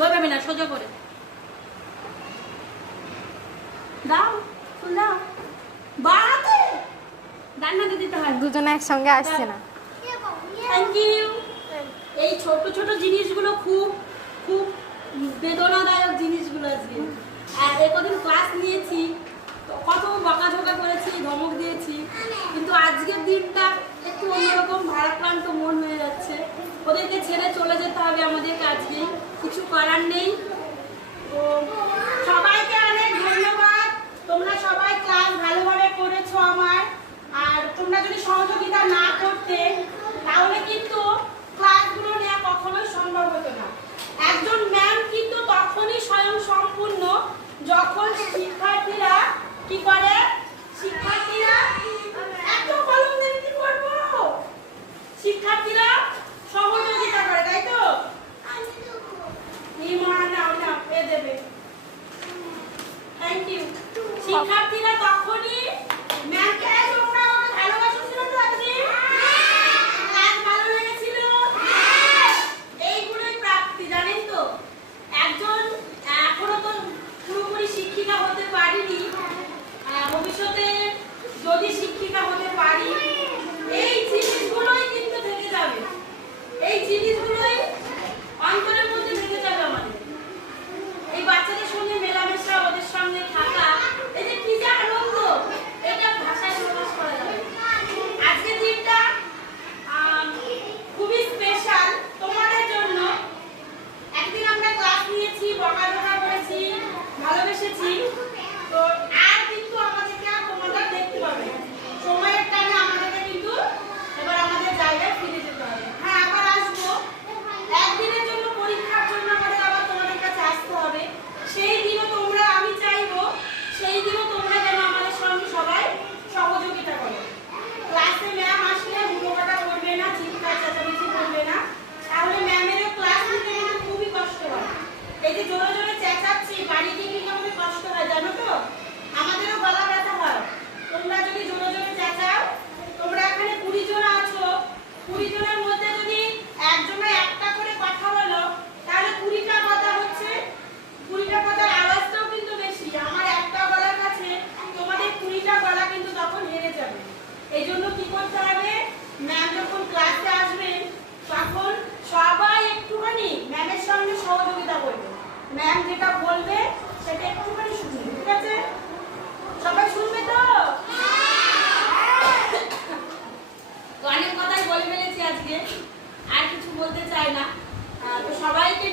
ধরবে না, সোজা করে দাও, ফুল দাও, বাড়াতে ডান্নাতে দিতে হয়। দুজনে একসঙ্গে আসছে না। Thank you. এই ছোট ছোট জিনিসগুলো খুব খুব বেদনাদায়ক জিনিসগুলো আজকে। আর একদিন ক্লাস নিয়েছি, কত বকাঝকা করেছি, ধমক দিয়েছি, কিন্তু আজকের দিনটা একটু অন্যরকম ভারাক্রান্ত মন হয়ে যাচ্ছে। ওদেরকে ছেড়ে চলে যেতে হবে আমাদেরকে, আজকেই কিছু করার নেই। তো সবাইকে অনেক ধন্যবাদ, তোমরা সবাই ক্লাস ভালোভাবে করেছো আমার। আর তোমরা যদি সহযোগিতা না করতে তাহলে কিন্তু ক্লাসগুলো নেওয়া কখনোই সম্ভব হতো না। একজন ম্যাম কিন্তু তখনই স্বয়ং সম্পূর্ণ যখন শিক্ষার্থীরা কি করে, শিক্ষার্থীরা এত কলম দিয়ে কি করব, শিক্ষার্থীরা সহযোগিতা করে, তাই তো? দেবে। Thank you. শিক্ষার্থীরা তখনই ম্যামকে তোমরা আমাকে ভালোবাসছিল তো আজকে? ক্লাস ভালো লেগেছিল? এইগুলোই প্রাপ্তি, জানেন তো? একজন এখনো তো পুরোপুরি শিক্ষিকা হতে পারিনি, ভবিষ্যতে যদি শিক্ষিকা হতে পারি এই জিনিসগুলোই কিন্তু থেকে যাবে, এই জিনিসগুলোই অন্তরের মধ্যে থেকে যাবে আমাদের। এই বাচ্চাদের সঙ্গে মেলামেশা, ওদের সঙ্গে থাকা, এই যে কি যে আনন্দ, এটা ভাষায় প্রকাশ করা যাবে। আজকের দিনটা খুবই স্পেশাল তোমাদের জন্য। একদিন আমরা ক্লাস নিয়েছি, বকাঝকা করেছি, ভালোবেসেছি, তো আর কিন্তু আমাদেরকে আর তোমাদের দেখতে পাবে। সময়ের টানে আমাদেরকে কিন্তু এবার আমাদের জায়গায় ফিরে যেতে হবে। হ্যাঁ, আবার আসবো, একদিনের জন্য পরীক্ষার জন্য আমাদের আবার তোমাদের কাছে আসতে হবে। সেই দিনও তোমরা, আমি চাইবো সেই দিনও তোমরা যেন আমাদের সঙ্গে সবাই সহযোগিতা করো। ক্লাসে ম্যাম আসলে হুড়োকাটা করবে না, চিৎকার চেঁচামেচি করবে না, তাহলে ম্যামেরও ক্লাস নিতে কিন্তু খুবই কষ্ট হয়। এই যে জোরে জোরে চেঁচাচ্ছি, বাড়িতে কিন্তু আমাদের কষ্ট হয়, জানো তো? আমাদেরও গলা ব্যথা হয়। তোমরা যদি জোরে জোরে চেঁচাও, তোমরা এখানে 20 জন আছো, 20 জনের মধ্যে যদি একজনে একটা করে কথা বলো, তাহলে 20টা কথা হচ্ছে, 20টা কথার আওয়াজটাও কিন্তু বেশি। আমার একটা গলার কাছে তোমাদের 20টা গলা কিন্তু তখন হেরে যাবে। এই জন্য কি করতে হবে, ম্যাম যখন ক্লাসে আসবেন তখন সবাই একটুখানি ম্যামের সঙ্গে সহযোগিতা করবে। ম্যাম যেটা বলবে সেটা একটুখানি শুনবে, ঠিক আছে? সবাই শুনবে তো? অনেক কথাই বলে ফেলেছি আজকে, আর কিছু বলতে চাই না। তো সবাইকে